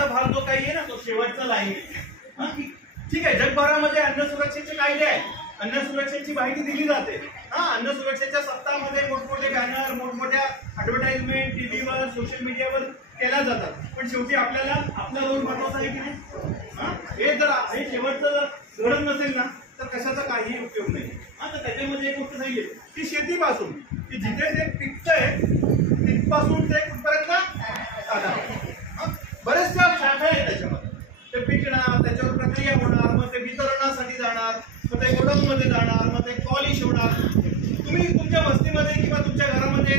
महत्वाचा भाग जो काही आहे ना तो शेवटचा लाईन आहे. ठीक आहे, जगभरामध्ये अन्न सुरक्षेचे कायदे आहेत, अन्न सुरक्षेची माहिती दिली जाते. अन्न सुरक्षेच्या सप्ताहामध्ये मोठमोठे बॅनर, मोठमोठ्या ऍडव्हर्टाइजमेंट टीव्हीवर, सोशल मीडियावर केल्या जातात. पण शेवटी आपल्याला आपला रोल महत्वाचा आहे की नाही? हे जर हे शेवटचं जर घडत नसेल ना तर कशाचा काही उपयोग नाही. तर त्याच्यामध्ये एक गोष्ट सांगितली की शेतीपासून की जिथे ते पिकतंय तिथपासून ते कुठपर्यंत साधा बरेचशा शाखा आहेत त्याच्यामध्ये. ते पिकणार, त्याच्यावर प्रक्रिया होणार, मग ते वितरणासाठी जाणार, मग ते गोडाऊन मध्ये जाणार, मग ते पॉलिश होणार. तुम्ही तुमच्या वस्तीमध्ये किंवा तुमच्या घरामध्ये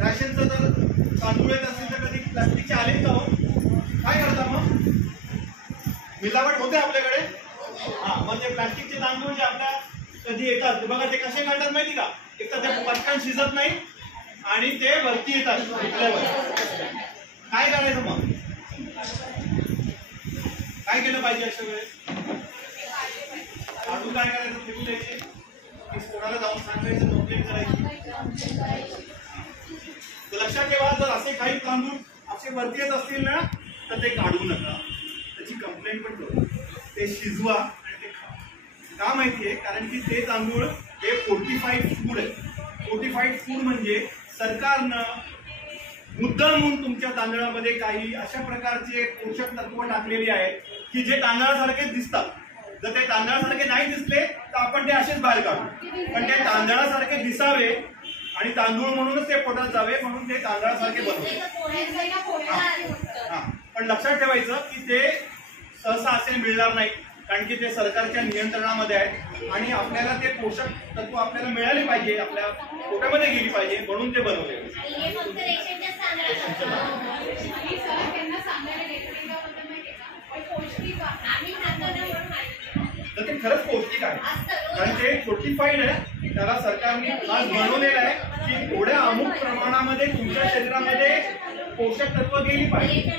राशनचं जर तांदूळ येत असेल तर कधी प्लास्टिकचे आले का हो? काय करता मग? मिलावट होते आपल्याकडे. मग ते प्लास्टिकचे तांदूळ जे आपल्या कधी येतात बघा, ते कसे काढतात माहिती का? एक तर ते पटकन शिजत नाही आणि ते वरती येतात विकल्यावर. काय करायचं मग? काय केलं पाहिजे अशा वेळेस? काढून काय करायचं? फेकून द्यायचे की कोणाला जाऊन सांगायचं, कंप्लेंट करायची? लक्षात ठेवा, जर असे काही तांदूळ असे वरती येत असतील ना तर ते काढू नका, त्याची कंप्लेंट पण करू. ते शिजवा आणि ते खा. का माहितीये? कारण की ते तांदूळ हे फोर्टिफाईड फूड आहे. फोर्टिफाईड फूड म्हणजे सरकारनं मुद्दामून तुमच्या तांदळामध्ये काही अशा प्रकारचे पोषक तत्व टाकलेली आहेत की जे तांदळासारखेच दिसतात. जर ते तांदळासारखे नाही दिसले तर आपण ते असेच बाहेर काढू, पण ते तांदळासारखे दिसावे आणि तांदूळ म्हणूनच ते पोटात जावे म्हणून ते तांदळासारखे बनवले. पण लक्षात ठेवायचं की ते सहसा असे मिळणार नाही, कारण की ते सरकारच्या नियंत्रणामध्ये आहे आणि आपल्याला ते पोषक तत्व आपल्याला मिळाले पाहिजे, आपल्या पोटामध्ये गेली पाहिजे म्हणून ते बनवले. तर ते खरंच पौष्टिक आहे, कारण ते फोर्टिफाईड आहे. त्याला सरकारने खास बनवलेलं आहे की थोड्या अमुक प्रमाणामध्ये तुमच्या शरीरामध्ये पोषक तत्व गेली पाहिजे.